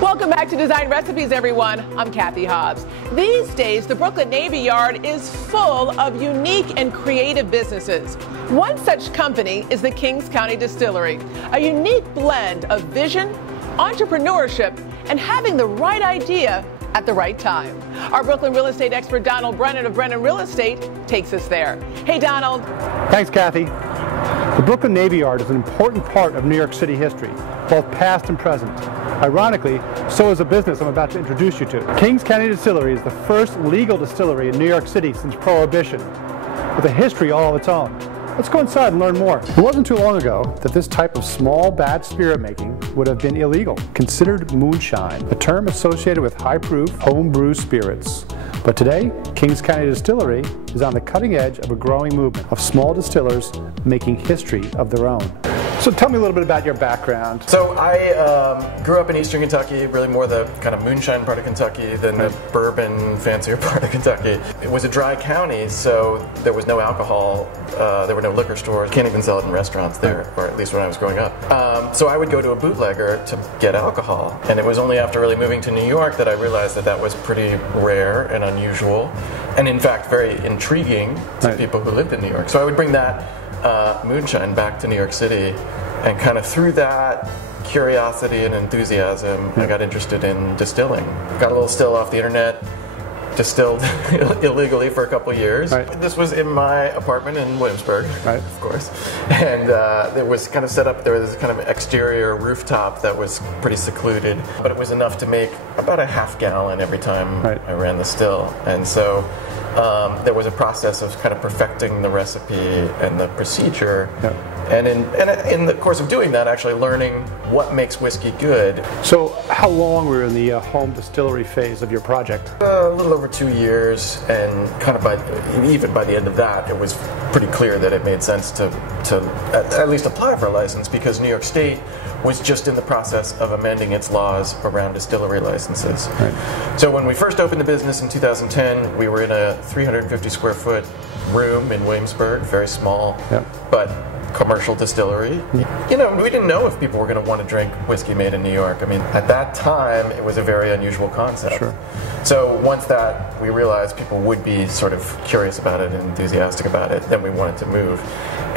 Welcome back to Design Recipes, everyone. I'm Kathy Hobbs. These days, the Brooklyn Navy Yard is full of unique and creative businesses. One such company is the Kings County Distillery, a unique blend of vision, entrepreneurship, and having the right idea at the right time. Our Brooklyn real estate expert, Donald Brennan of Brennan Real Estate, takes us there. Hey, Donald. Thanks, Kathy. The Brooklyn Navy Yard is an important part of New York City history, both past and present. Ironically, so is a business I'm about to introduce you to. Kings County Distillery is the first legal distillery in New York City since Prohibition, with a history all of its own. Let's go inside and learn more. It wasn't too long ago that this type of small batch spirit making would have been illegal, considered moonshine, a term associated with high-proof home-brew spirits. But today, Kings County Distillery is on the cutting edge of a growing movement of small distillers making history of their own. So tell me a little bit about your background. So I grew up in eastern Kentucky, really more the kind of moonshine part of Kentucky than the bourbon, fancier part of Kentucky. It was a dry county, so there was no alcohol, there were no liquor stores. Can't even sell it in restaurants there, or at least when I was growing up. So I would go to a bootlegger to get alcohol. And it was only after really moving to New York that I realized that that was pretty rare and unusual, and in fact very intriguing to people who lived in New York. So I would bring that moonshine back to New York City, and kind of through that curiosity and enthusiasm, I got interested in distilling. Got a little still off the internet, distilled illegally for a couple years. This was in my apartment in Williamsburg, of course, and it was kind of set up, there was this kind of exterior rooftop that was pretty secluded, but it was enough to make about a half gallon every time I ran the still. And so there was a process of kind of perfecting the recipe and the procedure, and in the course of doing that, actually learning what makes whiskey good. So how long were you in the home distillery phase of your project? A little over 2 years, and kind of even by the end of that, it was pretty clear that it made sense to at least apply for a license, because New York State was just in the process of amending its laws around distillery licenses. So when we first opened the business in 2010, we were in a 350 square foot room in Williamsburg, very small, but commercial distillery. You know, we didn't know if people were going to want to drink whiskey made in New York. I mean, at that time, it was a very unusual concept. So once that we realized people would be sort of curious about it and enthusiastic about it, then we wanted to move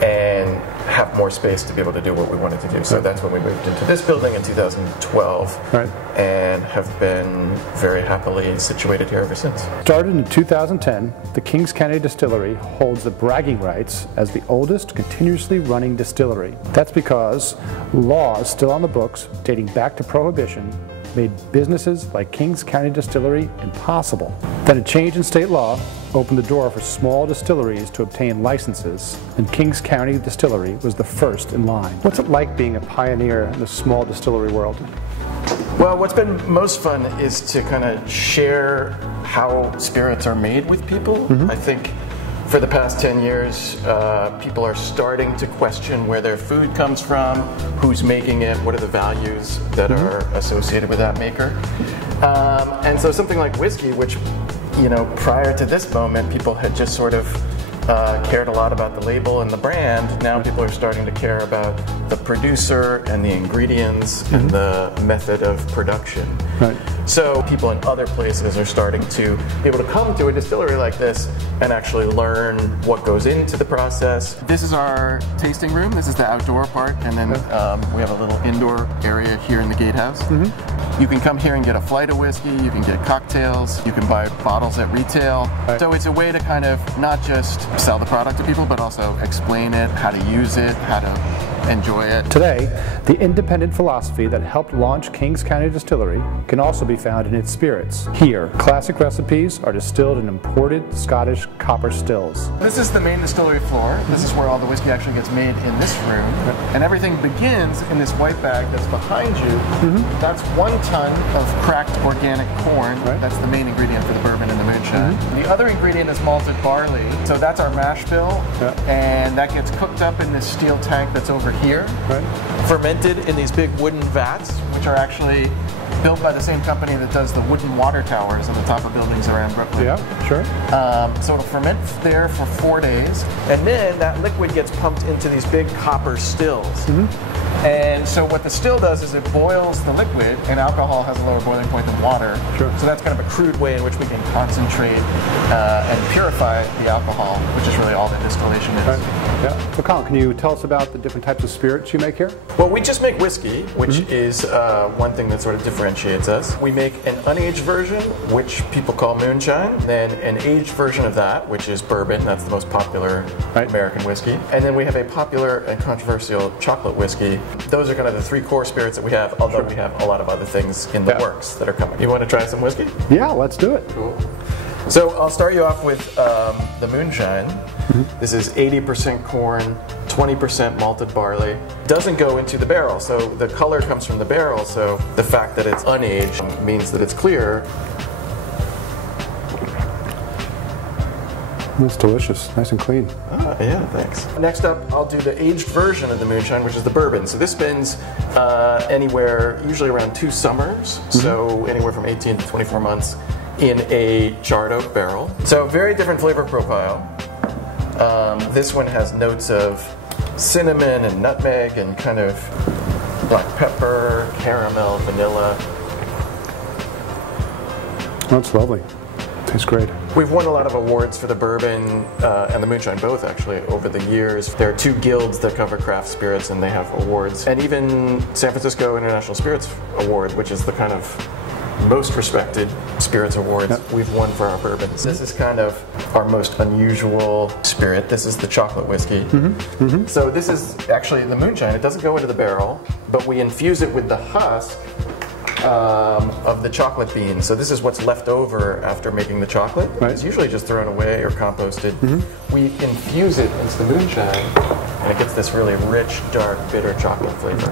and have more space to be able to do what we wanted to do. So that's when we moved into this building in 2012, and have been very happily situated here ever since. Started in 2010, the Kings County Distillery holds the bragging rights as the oldest continuously running distillery. That's because laws still on the books dating back to Prohibition made businesses like Kings County Distillery impossible. Then a change in state law opened the door for small distilleries to obtain licenses, and Kings County Distillery was the first in line. What's it like being a pioneer in the small distillery world? Well, what's been most fun is to kind of share how spirits are made with people. I think for the past 10 years, people are starting to question where their food comes from, who's making it, what are the values that are associated with that maker. And so something like whiskey, which, you know, prior to this moment, people had just sort of cared a lot about the label and the brand. Now people are starting to care about the producer and the ingredients and the method of production. So people in other places are starting to be able to come to a distillery like this and actually learn what goes into the process. This is our tasting room. This is the outdoor part, and then we have a little indoor area here in the gatehouse. You can come here and get a flight of whiskey, you can get cocktails, you can buy bottles at retail. So it's a way to kind of not just sell the product to people, but also explain it, how to use it, how to enjoy it. Today, the independent philosophy that helped launch Kings County Distillery can also be found in its spirits. Here, classic recipes are distilled in imported Scottish copper stills. This is the main distillery floor. This is where all the whiskey actually gets made in this room. And everything begins in this white bag that's behind you. That's 1 ton of cracked organic corn. That's the main ingredient for the bourbon and the moonshine. The other ingredient is malted barley. So that's our mash bill. And that gets cooked up in this steel tank that's over here. Fermented in these big wooden vats, which are actually built by the same company that does the wooden water towers on the top of buildings around Brooklyn. So it'll ferment there for 4 days, and then that liquid gets pumped into these big copper stills. And so what the still does is it boils the liquid, and alcohol has a lower boiling point than water. Sure. So that's kind of a crude way in which we can concentrate and purify the alcohol, which is really all that distillation is. Right. Yeah. So Colin, can you tell us about the different types of spirits you make here? Well, we just make whiskey, which is one thing that sort of differentiates us. We make an unaged version, which people call Moonshine, then an aged version of that, which is Bourbon. That's the most popular American whiskey. And then we have a popular and controversial chocolate whiskey. Those are kind of the three core spirits that we have, although we have a lot of other things in the works that are coming. You want to try some whiskey? Yeah, let's do it. Cool. So I'll start you off with the Moonshine. This is 80% corn, 20% malted barley. Doesn't go into the barrel, so the color comes from the barrel, so the fact that it's unaged means that it's clear. That's delicious, nice and clean. Yeah, thanks. Next up, I'll do the aged version of the Moonshine, which is the Bourbon. So this spends anywhere, usually around 2 summers, so anywhere from 18 to 24 months in a charred oak barrel. So very different flavor profile. This one has notes of cinnamon and nutmeg and kind of black pepper, caramel, vanilla. That's lovely. Tastes great. We've won a lot of awards for the Bourbon and the Moonshine, both actually, over the years. There are 2 guilds that cover craft spirits, and they have awards. And even San Francisco International Spirits Award, which is the kind of most respected spirits awards we've won for our bourbons. This is kind of our most unusual spirit. This is the chocolate whiskey. So this is actually the Moonshine. It doesn't go into the barrel, but we infuse it with the husk of the chocolate bean. So this is what's left over after making the chocolate. It's usually just thrown away or composted. We infuse it into the Moonshine, and it gets this really rich, dark, bitter chocolate flavor.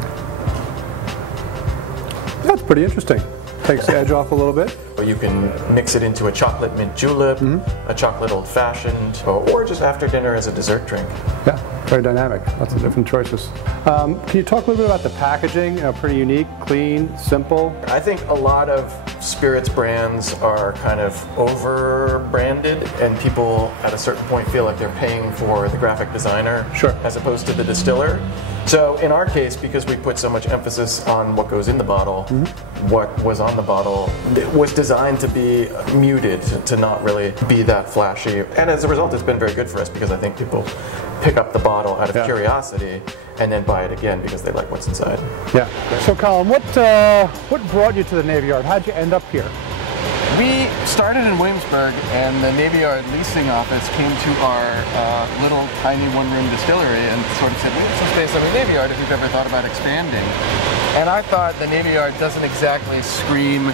That's pretty interesting. Takes the edge off a little bit. You can mix it into a chocolate mint julep, a chocolate old fashioned, or just after dinner as a dessert drink. Yeah, very dynamic. Lots of different choices. Can you talk a little bit about the packaging? Pretty unique, clean, simple. I think a lot of spirits brands are kind of over branded, and people at a certain point feel like they're paying for the graphic designer as opposed to the distiller. So in our case, because we put so much emphasis on what goes in the bottle, what was on the bottle, it was designed to be muted, to not really be that flashy. And as a result, it's been very good for us, because I think people pick up the bottle out of curiosity and then buy it again because they like what's inside. Yeah. So Colin, what brought you to the Navy Yard? How'd you end up here? We started in Williamsburg, and the Navy Yard leasing office came to our little tiny one-room distillery and sort of said, we have some space on the Navy Yard if you've ever thought about expanding. And I thought the Navy Yard doesn't exactly scream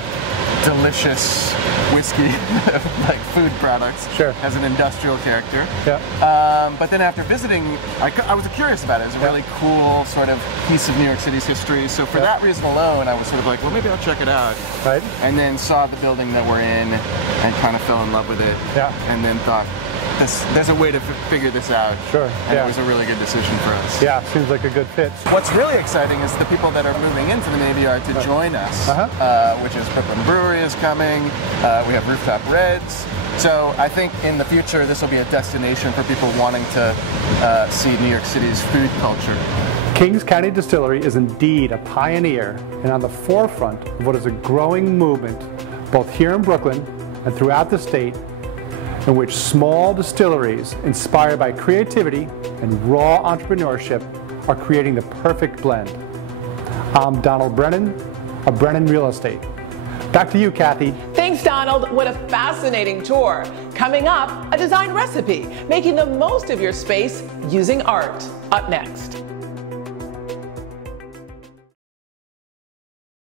delicious whiskey, like food products, as an industrial character. But then after visiting, I was curious about it. It was a really cool sort of piece of New York City's history. So for that reason alone, I was sort of like, well, maybe I'll check it out. And then saw the building that we're in and kind of fell in love with it. And then thought, there's a way to figure this out. And it was a really good decision for us. Yeah, seems like a good fit. What's really exciting is the people that are moving into the Navy Yard to join us, which is Brooklyn Brewery is coming. We have Rooftop Reds. So I think in the future this will be a destination for people wanting to see New York City's food culture. Kings County Distillery is indeed a pioneer and on the forefront of what is a growing movement, both here in Brooklyn and throughout the state, in which small distilleries inspired by creativity and raw entrepreneurship are creating the perfect blend. I'm Donald Brennan of Brennan Real Estate. Back to you, Kathy. Thanks, Donald. What a fascinating tour. Coming up, a design recipe, making the most of your space using art. Up next.